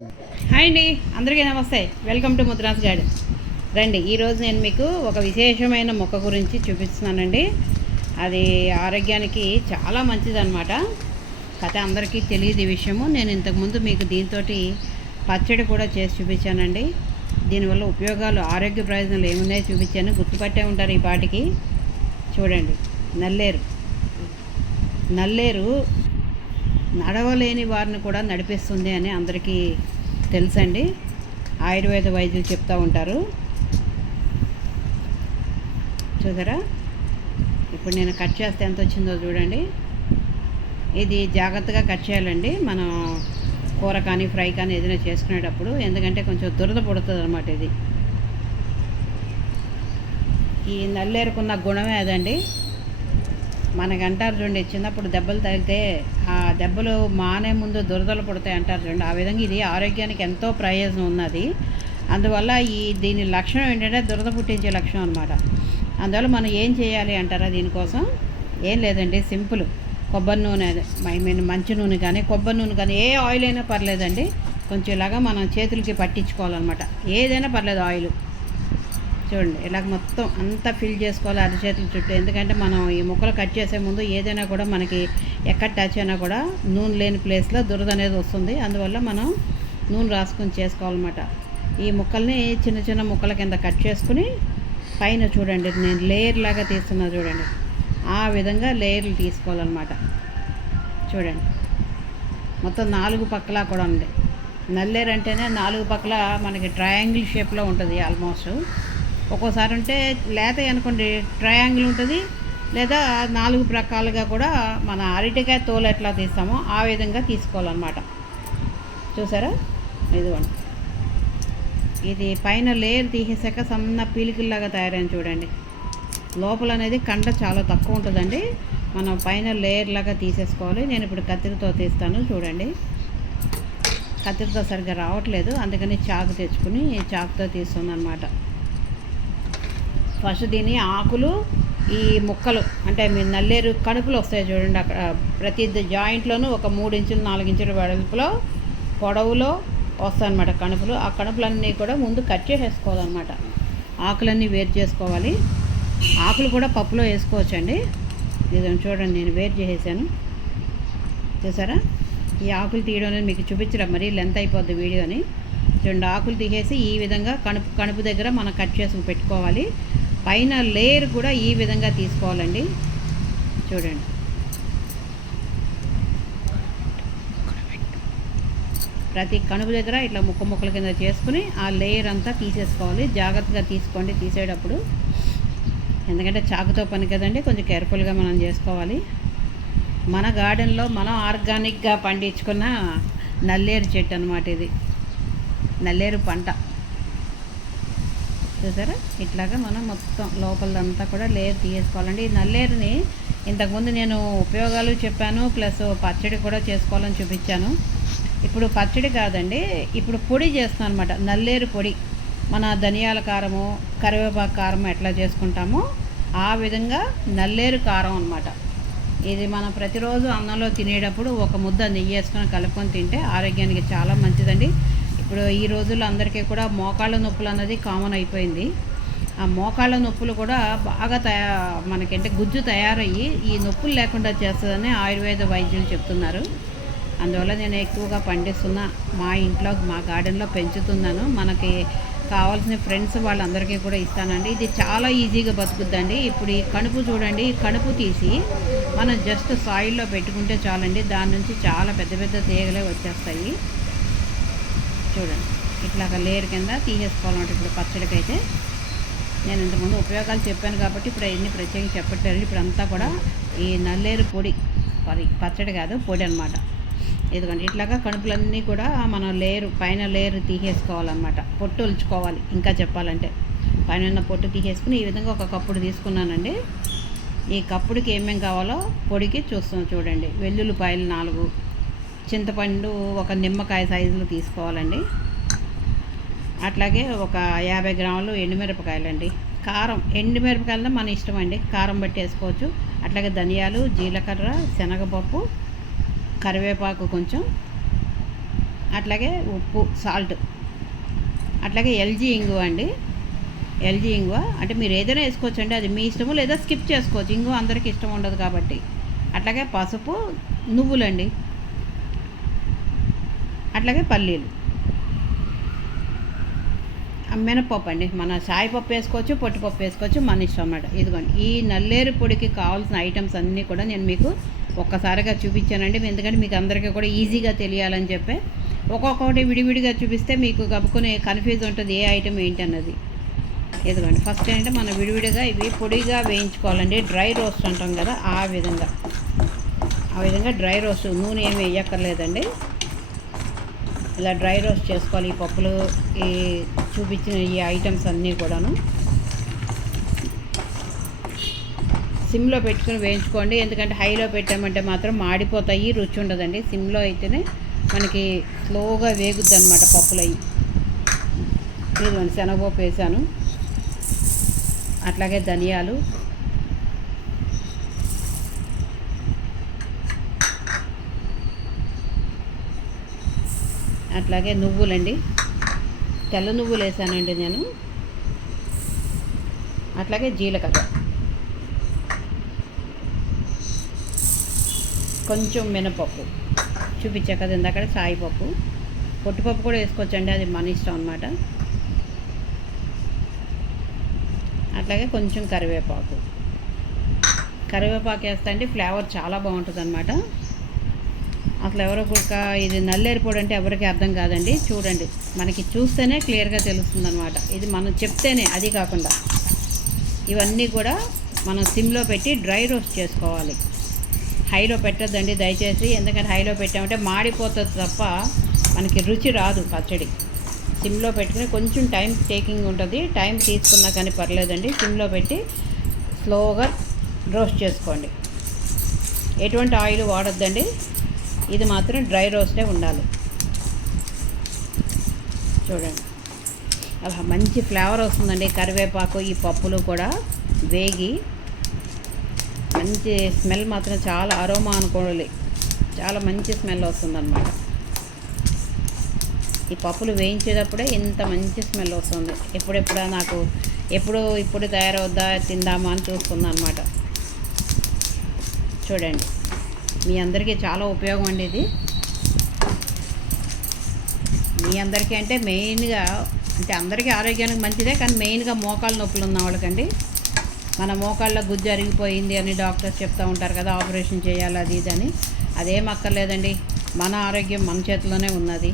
Hi అండి అందరికీ నమస్తే. వెల్కమ్ టు ముద్రాస్ గార్డెన్ రండి ఈరోజు నేను మీకు ఒక విశేషమైన మొక్క గురించి చూపిస్తున్నానండి. అది ఆరోగ్యానికి చాలా మంచిదన్నమాట. కథ అందరికీ తెలియదు ఈ విషయము. నేను ఇంతకుముందు మీకు దీంతో పచ్చడి కూడా చేసి చూపించానండి. దీనివల్ల ఉపయోగాలు ఆరోగ్య ప్రయోజనాలు ఏమున్నాయో చూపించాను. గుర్తుపట్టే ఉంటారు ఈ పాటికి. చూడండి నల్లేరు. నల్లేరు నడవలేని వారిని కూడా నడిపిస్తుంది అని అందరికీ తెలుసండి. ఆయుర్వేద వైద్యులు చెప్తూ ఉంటారు. చూసారా? ఇప్పుడు నేను కట్ చేస్తే ఎంత వచ్చిందో చూడండి. ఇది జాగ్రత్తగా కట్ చేయాలండి. మనం కూర కానీ ఫ్రై కానీ ఏదైనా చేసుకునేటప్పుడు ఎందుకంటే కొంచెం దురద పుడుతుంది అనమాట ఇది. ఈ నల్లేరుకున్న గుణమే అదండి. మనకి అంటారు చూడండి చిన్నప్పుడు దెబ్బలు తగిలితే ఆ దెబ్బలు మానే ముందు దురదలు పుడతాయి అంటారు చూడండి. ఆ విధంగా ఇది ఆరోగ్యానికి ఎంతో ప్రయోజనం ఉన్నది. అందువల్ల ఈ దీని లక్షణం ఏంటంటే దురద పుట్టించే లక్షణం అనమాట అందువల్ల మనం ఏం చేయాలి అంటారా దీనికోసం? ఏం లేదండి సింపుల్. కొబ్బరి నూనె ఐ మీన్ మంచి నూనె కానీ కొబ్బరి నూనె కానీ ఏ ఆయిల్ అయినా పర్లేదండి. కొంచెం ఇలాగా మనం చేతులకి పట్టించుకోవాలన్నమాట. ఏదైనా పర్లేదు ఆయిల్. చూడండి ఇలాగ మొత్తం అంతా ఫిల్ చేసుకోవాలి అరిచేతుల చుట్టూ. ఎందుకంటే మనం ఈ ముక్కలు కట్ చేసే ముందు ఏదైనా కూడా మనకి ఎక్కడ టచ్ అయినా కూడా నూనె లేని ప్లేస్లో దురద అనేది వస్తుంది. అందువల్ల మనం నూనె రాసుకొని చేసుకోవాలన్నమాట. ఈ ముక్కల్ని చిన్న చిన్న ముక్కల కింద కట్ చేసుకుని పైన చూడండి నేను లేయర్ లాగా తీస్తున్నా చూడండి. ఆ విధంగా లేయర్లు తీసుకోవాలన్నమాట. చూడండి మొత్తం నాలుగు పక్కల కూడా ఉంది. నల్లేరు అంటేనే నాలుగు పక్కల మనకి ట్రయాంగిల్ షేప్లో ఉంటుంది ఆల్మోస్ట్ ఒక్కోసారి ఉంటే లేత అనుకోండి ట్రయాంగిల్ ఉంటుంది. లేదా నాలుగు ప్రకాలుగా కూడా మన అరటికాయ తోలు ఎట్లా తీస్తామో ఆ విధంగా తీసుకోవాలన్నమాట. చూసారా? ఇదిగోండి. ఇది పైన లేయర్ తీసేసాక సన్న పీలికల్లాగా తయారైంది చూడండి. లోపల అనేది కండ చాలా తక్కువ ఉంటుందండి. మనం పైన లేయర్ లాగా తీసేసుకోవాలి. నేను ఇప్పుడు కత్తిరితో తీస్తాను చూడండి. కత్తిరితో సరిగ్గా రావట్లేదు. అందుకని చాకు తెచ్చుకుని చాకుతో తీస్తుంది అనమాట ఫస్ట్ దీని ఆకులు ఈ ముక్కలు అంటే మీ నల్లేరు కణుపులు వస్తాయి చూడండి అక్కడ. ప్రతి జాయింట్లోనూ ఒక మూడు ఇంచులు నాలుగు ఇంచుల వెడల్పులో పొడవులో వస్తాయన్నమాట కణుపులు. ఆ కణుపులన్నీ కూడా ముందు కట్ చేసేసుకోవాలన్నమాట. ఆకులన్నీ వేరు చేసుకోవాలి. ఆకులు కూడా పప్పులో వేసుకోవచ్చండి. ఇది చూడండి నేను వేరు చేసేసాను. చూసారా? ఈ ఆకులు తీయడం అనేది మీకు చూపించడం మరి? లెంత్ అయిపోద్ది వీడియోని. రెండు ఆకులు తీసేసి ఈ విధంగా కణుపు కణుపు దగ్గర మనం కట్ చేసి పెట్టుకోవాలి. పైన లేయర్ కూడా ఈ విధంగా తీసుకోవాలండి. చూడండి. ప్రతి కణుపు దగ్గర ఇట్లా ముక్క ముక్కల కింద చేసుకుని ఆ లేయర్ అంతా తీసేసుకోవాలి. జాగ్రత్తగా తీసుకోండి తీసేటప్పుడు. ఎందుకంటే చాకుతో పని కదండి కొంచెం కేర్ఫుల్గా మనం చేసుకోవాలి. మన గార్డెన్లో మనం ఆర్గానిక్గా పండించుకున్న నల్లేరు చెట్టు అనమాట ఇది. నల్లేరు పంట. చూసారా? ఇట్లాగా మనం మొత్తం లోపలంతా కూడా లేయర్ తీసుకోవాలండి ఈ నల్లేరుని ఇంతకుముందు నేను ఉపయోగాలు చెప్పాను ప్లస్ పచ్చడి కూడా చేసుకోవాలని చూపించాను. ఇప్పుడు పచ్చడి కాదండి ఇప్పుడు పొడి చేస్తాను అనమాట నల్లేరు పొడి. మన ధనియాల కారము కరివేపాకు కారం ఎట్లా చేసుకుంటామో ఆ విధంగా నల్లేరు కారం అనమాట ఇది మనం ప్రతిరోజు అన్నంలో తినేటప్పుడు ఒక ముద్ద నెయ్యి వేసుకొని కలుపుకొని తింటే ఆరోగ్యానికి చాలా మంచిదండి. ఇప్పుడు ఈ రోజుల్లో అందరికీ కూడా మోకాళ్ళ నొప్పులు అన్నది కామన్ అయిపోయింది. ఆ మోకాళ్ళ నొప్పులు కూడా బాగా తయా మనకంటే గుజ్జు తయారయ్యి ఈ నొప్పులు లేకుండా చేస్తుందని ఆయుర్వేద వైద్యులు చెప్తున్నారు. అందువల్ల నేను ఎక్కువగా పండిస్తున్నా. మా ఇంట్లో మా గార్డెన్లో పెంచుతున్నాను. మనకి కావాల్సిన ఫ్రెండ్స్ వాళ్ళందరికీ కూడా ఇస్తానండి. ఇది చాలా ఈజీగా బతుకుద్దండి. ఇప్పుడు ఈ కణుపు చూడండి. ఈ కణుపు తీసి మనం జస్ట్ సాయిల్లో పెట్టుకుంటే చాలండి. దాని నుంచి చాలా పెద్ద పెద్ద తీగలే వచ్చేస్తాయి. చూడండి. ఇట్లాగ లేయర్ కింద తీసేసుకోవాలన్నమాట ఇప్పుడు పచ్చడికైతే. నేను ఇంతకుముందు ఉపయోగాలు చెప్పాను కాబట్టి ఇప్పుడు అవన్నీ ప్రత్యేకంగా చెప్పట్లేదు. ఇప్పుడు అంతా కూడా ఈ నల్లేరు పొడి సారీ పచ్చడి కాదు పొడి అనమాట ఇదిగోండి ఇట్లాగా కణుపులన్నీ కూడా మనం లేయర్ పైన లేయర్ తీసేసుకోవాలన్నమాట. పొట్టు ఒలుచుకోవాలి ఇంకా చెప్పాలంటే. పైన ఉన్న పొట్టు తీసేసుకుని ఈ విధంగా ఒక కప్పుడు తీసుకున్నానండి. ఈ కప్పుడికి ఏమేమి కావాలో పొడికి చూస్తాం చూడండి. వెల్లుల్లిపాయలు నాలుగు చింతపండు ఒక నిమ్మకాయ సైజులో తీసుకోవాలండి. అట్లాగే ఒక యాభై గ్రాములు ఎండుమిరపకాయలండి. కారం ఎండుమిరపకాయలు మన ఇష్టం అండి. కారం బట్టి వేసుకోవచ్చు అట్లాగే ధనియాలు జీలకర్ర శనగపప్పు కరివేపాకు కొంచెం. అట్లాగే ఉప్పు సాల్ట్. అట్లాగే ఎల్జీ ఇంగువ అండి. ఎల్జీ ఇంగువ. అంటే మీరు ఏదైనా వేసుకోవచ్చు అండి అది మీ ఇష్టము లేదా స్కిప్ చేసుకోవచ్చు. ఇంగువ అందరికీ ఇష్టం ఉండదు కాబట్టి. అట్లాగే పసుపు నువ్వులండి. అట్లాగే పల్లీలు. మినపప్పు అండి మన సాయిపప్పు వేసుకోవచ్చు పొట్టిపప్పు వేసుకోవచ్చు మన ఇష్టం అన్నమాట. ఇదిగోండి ఈ నల్లేరు పొడికి కావాల్సిన ఐటమ్స్ అన్నీ కూడా నేను మీకు ఒక్కసారిగా చూపించానండి. ఎందుకంటే మీకు అందరికీ కూడా ఈజీగా తెలియాలని చెప్పి ఒక్కొక్కటి విడివిడిగా చూపిస్తే మీకు గబుకునే కన్ఫ్యూజ్ ఉంటుంది ఏ ఐటమ్ ఏంటి అన్నది ఇదిగోండి ఫస్ట్ ఏంటంటే మనం విడివిడిగా ఇవి పొడిగా వేయించుకోవాలండి. డ్రై రోస్ట్ అంటాం కదా ఆ విధంగా. ఆ విధంగా డ్రై రోస్ట్ నూనె ఏమి వేయక్కర్లేదండి. ఇలా డ్రై రోస్ట్ చేసుకోవాలి. ఈ పప్పులు ఈ చూపించిన ఈ ఐటమ్స్ అన్నీ కూడాను. సిమ్లో పెట్టుకుని వేయించుకోండి. ఎందుకంటే హైలో పెట్టామంటే మాత్రం మాడిపోతాయి రుచి ఉండదండి. సిమ్లో అయితేనే మనకి స్లోగా వేగుద్ది అనమాట పప్పులు అవి ఇదిగోండి శనగపప్పు వేసాను. అట్లాగే ధనియాలు. అట్లాగే నువ్వులండి. తెల్ల నువ్వులు వేసానండి నేను. అట్లాగే జీలకర్ర. కొంచెం మినపప్పు. చూపించా కదా ఇందాక సాయిపప్పు. పొట్టుపప్పు కూడా వేసుకోవచ్చండి అది మన ఇష్టం అనమాట అట్లాగే కొంచెం కరివేపాకు. కరివేపాకు వేస్తా అండి ఫ్లేవర్ చాలా బాగుంటుంది అనమాట అసలు ఎవరో ఒక ఇది నల్లేరు పొడి అంటే ఎవరికి అర్థం కాదండి. చూడండి. మనకి చూస్తేనే క్లియర్గా తెలుస్తుంది అనమాట ఇది మనం చెప్తేనే అది కాకుండా. ఇవన్నీ కూడా మనం సిమ్లో పెట్టి డ్రై రోస్ట్ చేసుకోవాలి. హైలో పెట్టద్దండి దయచేసి. ఎందుకంటే హైలో పెట్టామంటే మాడిపోతుంది తప్ప మనకి రుచి రాదు పచ్చడి. సిమ్లో పెట్టుకుని కొంచెం టైం టేకింగ్ ఉంటుంది. టైం తీసుకున్నా కానీ పర్లేదండి. సిమ్లో పెట్టి స్లోగా రోస్ట్ చేసుకోండి. ఎటువంటి ఆయిల్ వాడొద్దండి. ఇది మాత్రం డ్రై రోస్టే ఉండాలి. చూడండి. అలా మంచి ఫ్లేవర్ వస్తుందండి. కరివేపాకు ఈ పప్పులు కూడా వేగి మంచి స్మెల్ మాత్రం చాలా అరోమా అనుకోవాలి చాలా మంచి స్మెల్ వస్తుందన్నమాట. ఈ పప్పులు వేయించేటప్పుడే ఇంత మంచి స్మెల్ వస్తుంది. ఎప్పుడెప్పుడా నాకు ఎప్పుడు ఇప్పుడు తయారవుద్దా తిందామా అని చూస్తుంది అనమాట చూడండి. మీ అందరికీ చాలా ఉపయోగం అండి ఇది. మీ అందరికీ అంటే మెయిన్గా అంటే అందరికీ ఆరోగ్యానికి మంచిదే కానీ మెయిన్గా మోకాళ్ళ నొప్పులు ఉన్న వాళ్ళకండి. మన మోకాళ్ళ గుజ్జు అరిగిపోయింది అని డాక్టర్స్ చెప్తూ ఉంటారు కదా ఆపరేషన్ చేయాలి అది ఇది అని. అదేం అక్కర్లేదండి. మన ఆరోగ్యం మన చేతిలోనే ఉన్నది.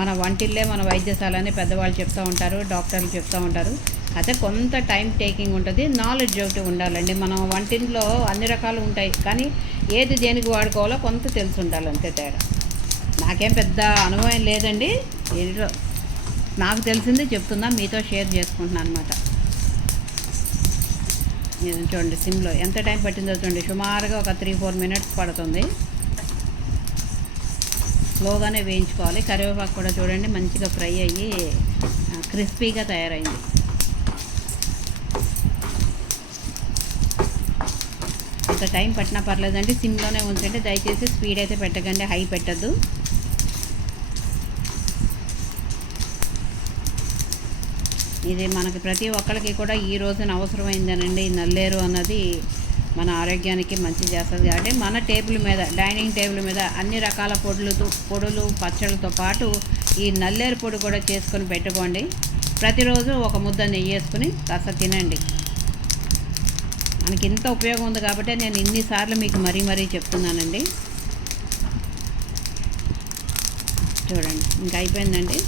మన వంటిల్లే మన వైద్యశాల అని పెద్దవాళ్ళు చెప్తూ ఉంటారు డాక్టర్లు చెప్తూ ఉంటారు. అయితే కొంత టైం టేకింగ్ ఉంటుంది నాలెడ్జ్ ఒకటి ఉండాలండి. మనం వంటింట్లో అన్ని రకాలు ఉంటాయి కానీ ఏది దేనికి వాడుకోవాలో కొంత తెలిసి ఉండాలి అంతే తేడా. నాకేం పెద్ద అనుభవం లేదండి. ఏదో నాకు తెలిసింది చెప్తున్నా మీతో షేర్ చేసుకుంటున్నాను అనమాట ఇది చూడండి సిమ్లో ఎంత టైం పట్టిందో చూడండి. సుమారుగా ఒక త్రీ ఫోర్ మినిట్స్ పడుతుంది. స్లోగానే వేయించుకోవాలి. కరివేపాకు కూడా చూడండి మంచిగా ఫ్రై అయ్యి క్రిస్పీగా తయారైంది. కొంత టైం పట్టినా పర్లేదండి. సిమ్లోనే ఉంచండి. దయచేసి స్పీడ్ అయితే పెట్టకండి. హై పెట్టద్దు. ఇది మనకి ప్రతి ఒక్కరికి కూడా ఈ రోజున అవసరమైందనండి. ఈ నల్లేరు అన్నది మన ఆరోగ్యానికి మంచి చేస్తుంది కాబట్టి మన టేబుల్ మీద డైనింగ్ టేబుల్ మీద అన్ని రకాల పొడులతో పొడులు పచ్చళ్ళతో పాటు ఈ నల్లేరు పొడి కూడా చేసుకొని పెట్టుకోండి. ప్రతిరోజు ఒక ముద్ద నెయ్యి వేసుకుని కాస్త తినండి. మనకి ఇంత ఉపయోగం ఉంది కాబట్టి నేను ఇన్నిసార్లు మీకు మరీ మరీ చెప్తున్నానండి. చూడండి ఇంకా అయిపోయిందండి.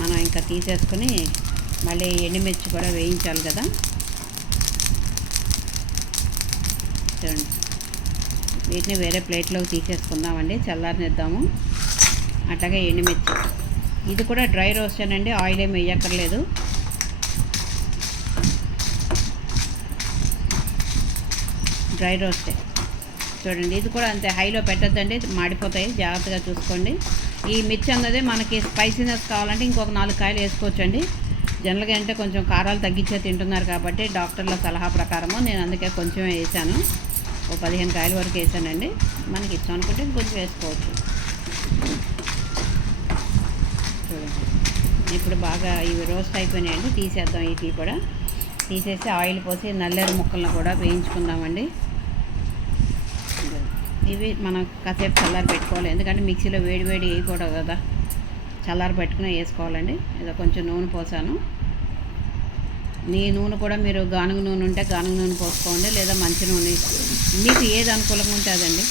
మనం ఇంకా తీసేసుకొని మళ్ళీ ఎండుమిర్చి కూడా వేయించాలి కదా. చూడండి వీటిని వేరే ప్లేట్లోకి తీసేసుకుందామండి చల్లారనిద్దాము. అట్లాగే ఎండుమిర్చి. ఇది కూడా డ్రై రోస్టేనండి ఆయిల్ ఏమి వేయక్కర్లేదు. డ్రై రోస్టే. చూడండి ఇది కూడా అంతే హైలో పెట్టద్దండి మాడిపోతాయి జాగ్రత్తగా చూసుకోండి. ఈ మిర్చి అన్నది మనకి స్పైసీనెస్ కావాలంటే ఇంకొక నాలుగు కాయలు వేసుకోవచ్చండి. జనరల్గా అంటే కొంచెం కారాలు తగ్గించే తింటున్నారు కాబట్టి డాక్టర్ల సలహా ప్రకారము నేను అందుకే కొంచెం వేసాను. ఓ పదిహేను కాయల వరకు వేసానండి. మనకి ఇష్టం అనుకుంటే ఇంకొంచెం వేసుకోవచ్చు. చూడండి. ఇప్పుడు బాగా ఇవి రోస్ట్ అయిపోయినాయండి తీసేద్దాం వీటిని కూడా. తీసేసి ఆయిల్ పోసి నల్లేరు ముక్కలను కూడా వేయించుకుందామండి. ఇవి మనం కాసేపు చల్లారి పెట్టుకోవాలి. ఎందుకంటే మిక్సీలో వేడి వేడి వేయకూడదు కదా. చల్లారి పెట్టుకుని వేసుకోవాలండి. ఏదో కొంచెం నూనె పోసాను. నీ నూనె కూడా మీరు గానుగ నూనె ఉంటే గానుగ నూనె పోసుకోండి. లేదా మంచి నూనె. మీకు ఏది అనుకూలంగా ఉంటుందండి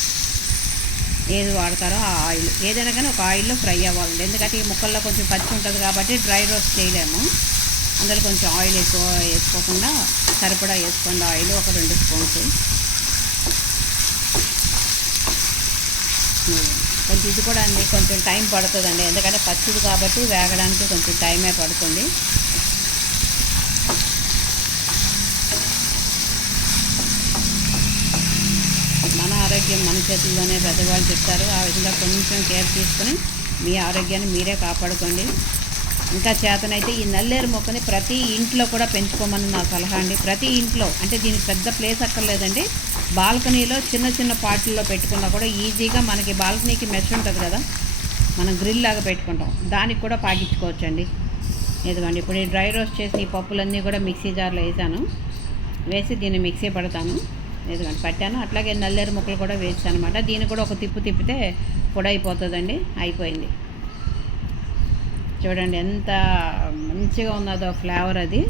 ఏది వాడతారో ఆ ఆయిల్. ఏదైనా కానీ ఒక ఆయిల్లో ఫ్రై అవ్వాలండి. ఎందుకంటే ఈ ముక్కల్లో కొంచెం పచ్చి ఉంటుంది కాబట్టి డ్రై రోస్ట్ చేయలేము. అందులో కొంచెం ఆయిల్ ఎక్కువ వేసుకోకుండా సరిపడా వేసుకోండి. ఆయిల్ ఒక రెండు స్పూన్స్. కొంచెం ఇది కూడా అండి కొంచెం టైం పడుతుందండి. ఎందుకంటే పచ్చిది కాబట్టి వేగడానికి కొంచెం టైమే పడుతుంది. మన ఆరోగ్యం మన చేతుల్లోనే పెద్దవాళ్ళు చెప్తారు. ఆ విధంగా కొంచెం కేర్ తీసుకొని మీ ఆరోగ్యాన్ని మీరే కాపాడుకోండి. ఇంకా చేతనైతే ఈ నల్లేరు మొక్కని ప్రతి ఇంట్లో కూడా పెంచుకోమని నా సలహా అండి. ప్రతి ఇంట్లో అంటే దీనికి పెద్ద ప్లేస్ అక్కర్లేదండి. బాల్కనీలో చిన్న చిన్న పార్టీల్లో పెట్టుకున్నా కూడా ఈజీగా మనకి బాల్కనీకి మెష్ ఉంటుంది కదా మనం గ్రిల్ లాగా పెట్టుకుంటాం. దానికి కూడా పాటించుకోవచ్చండి ఇదిగోండి ఇప్పుడు ఈ డ్రై రోస్ట్ చేసి ఈ పప్పులన్నీ కూడా మిక్సీ జార్లో వేసాను. వేసి దీన్ని మిక్సీ పడతాను. ఇదిగోండి పట్టాను. అట్లాగే నల్లేరు ముక్కలు కూడా వేసాను అనమాట దీన్ని కూడా ఒక తిప్పు తిప్పితే పొడి అయిపోతుందండి అయిపోయింది. చూడండి ఎంత మంచిగా ఉన్నదో ఫ్లేవర్ అది.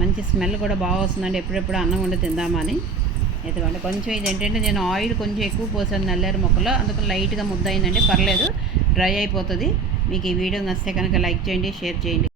మంచి స్మెల్ కూడా బాగా వస్తుందండి. ఎప్పుడెప్పుడు అన్నం వండి తిందామని. ఇదిగోండి కొంచెం ఇది ఏంటంటే నేను ఆయిల్ కొంచెం ఎక్కువ పోసాను నల్లేరు మొక్కలో. అందుకని లైట్గా ముద్ద అయిందండి పర్లేదు డ్రై అయిపోతుంది. మీకు ఈ వీడియో నచ్చితే కనుక లైక్ చేయండి షేర్ చేయండి.